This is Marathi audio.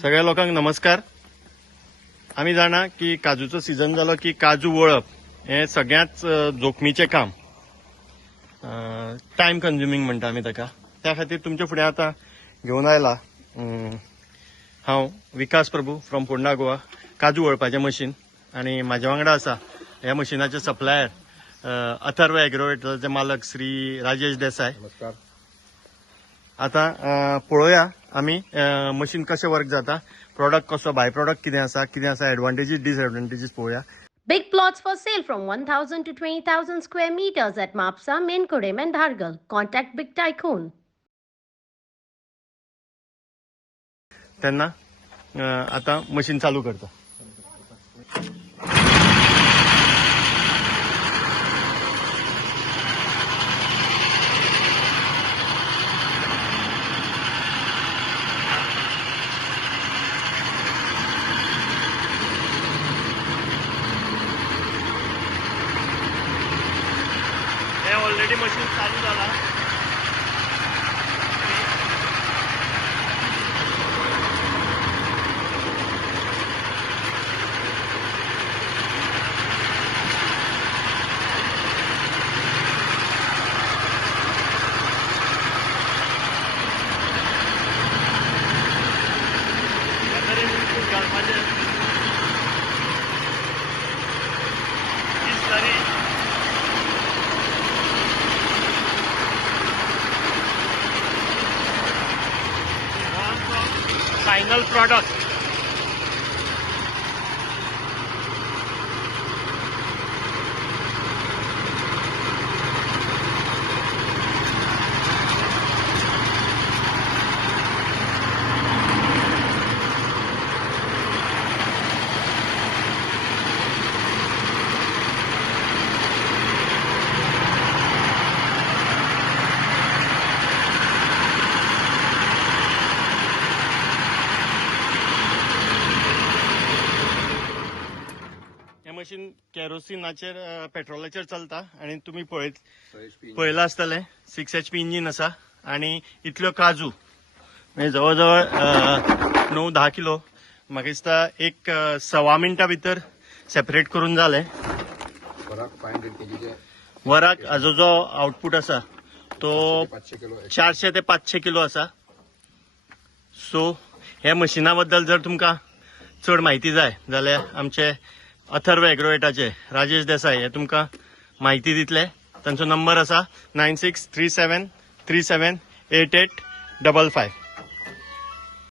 सगळ्या लोकांक नमस्कार. आम्ही जाणा की काजूचो सीझन जालो की काजू वळप हे सगळ्यात जोखमीचे काम, टाइम कन्झ्युमिंग म्हणटा आमी ताका. त्या खातीर तुमचे फुडें आतां घेवन आयला हांव विकास प्रभू फ्रॉम पोंडा गोवा, काजू वळपाचें मशीन. आणि म्हाज्या वांगडा आसा ह्या मशिनाचे सप्लायर अथर्व एग्रोवेटरचे मालक श्री राजेश देसाय. नमस्कार. आता पळोवया आमी मशीन कशें वर्क जाता, प्रॉडक्ट कसो, बाय प्रॉडक्ट कितें आसा एडवांटेजीस डिसएडवांटेजीस पळोवया. Big plots for sale from 1,000 to 20,000 square meters at Mapsa, Menkodem and Dhargal. Contact Big Tycoon. तेन्ना आता मशीन चालू करता. हे ऑलरेडी मशीन चालू झाला. Final product. मशीन केरोसिनाचेर पेट्रोलाचेर चलता आणि तुम्ही पळयला आसतले 6 HP इंजिन आसा आणि इतल्यो काजू म्हणजे जवळजवळ 9-10 किलो म्हाका दिसता एक 6 मिनटां भितर सेपरेट करून जाले. वराक हाजो जो आउटपुट आसा तो 400 ते 500 किलो आसा. सो ह्या मशिना बद्दल जर तुमकां चड म्हायती जाय जाल्यार आमचे अथर्व एग्रोवेटाचे राजेश देसाय हे तुमकां म्हायती दितले. तांचो नंबर आसा 9637378855.